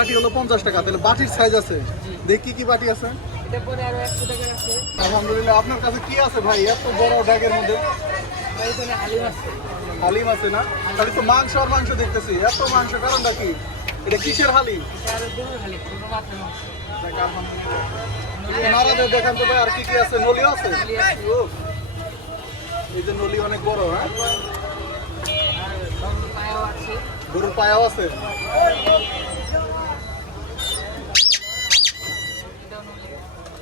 বাটি হলো 50 টাকা। তাহলে বাটির সাইজ আছে, দেখি কি বাটি আছে। এটা পরে আরো 100 টাকার আছে। আলহামদুলিল্লাহ। আপনার কাছে কি আছে ভাই এত বড় ড্যাগের মধ্যে? ভাই এখানে হালিম আছে। হালিম আছে না? তাহলে তো মাংস আর মাংস দেখতেছি, এত মাংস, কারণটা কি? এটা কিসের হালিম? এটা আরো গরুর হালিম, কোনো মাথা মাংস। নারাদের দেখান তো ভাই, আর কি কি আছে? নলি আছে? নলি আছে। ও, এই যে নলি অনেক বড়। হ্যাঁ, আর গরুর পায়াও আছে। গরুর পায়াও আছে। এটাও নলি।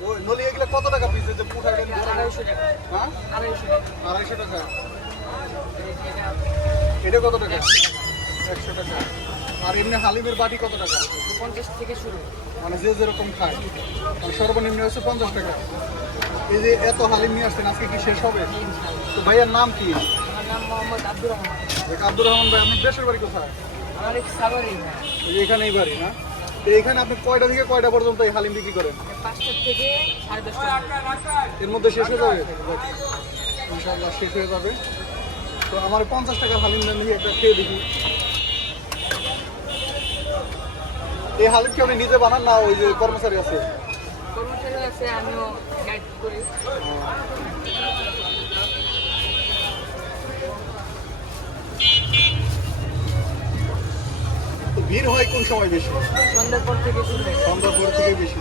ওই নলি এগুলো কত টাকা পিস? যে পুঠা গেল 250 টাকা। হ্যাঁ 250 টাকা। 250 টাকা। এটা এটা কত টাকা? 100 টাকা। আর এমনি হালিমের বাটি কত টাকা? 50 থেকে শুরু। মানে যে যেরকম খায়, মানে সর্বনিম্ন হচ্ছে 50 টাকা। এই যে এত হালিম নিয়ে আসছেন, আজকে কি শেষ হবে? তো ভাইয়ার নাম কি? আমার নাম মোহাম্মদ আব্দুর রহমান। আব্দুর রহমান ভাই, আপনার দেশের বাড়ি কোথায়? আমার এক সাগরই না। এই যে এখানেই বাড়ি না? তো এখানে আপনি কয়টা থেকে কয়টা পর্যন্ত এই হালিম বিক্রি করেন? 5টা থেকে 10:30টা। এর মধ্যে শেষ হয়ে যাবে? ইনশাআল্লাহ শেষ হয়ে যাবে। তো আমার 50 টাকার হালিম দেন, দেখি একটা খেয়ে দেখি। এই হালিম কি আপনি নিজে বানান না ওই যে কর্মচারী আছে? কর্মচারী আছে, আমিও গাইড করি। তো ভিড় হয় কোন সময় বেশি? সন্ধ্যার পর থেকে শুরু হয়। সন্ধ্যার পর থেকে বেশি।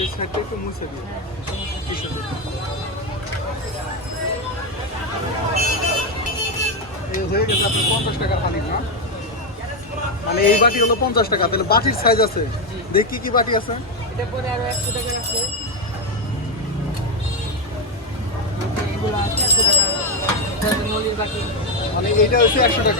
এই সাইডটা একটু মুছে দিই। কি সুন্দর। এই হয়ে গেছে আপনার 50 টাকার হালিম না? মানে এই বাটি হলো 50 টাকা। তাহলে বাটির সাইজ আছে, দেখি কি বাটি আছে। এটা পরে আরো 100 টাকার আছে। এগুলো আছে 100 টাকা। এটা হচ্ছে নলির বাটি। মানে এইটা হচ্ছে 100 টাকা।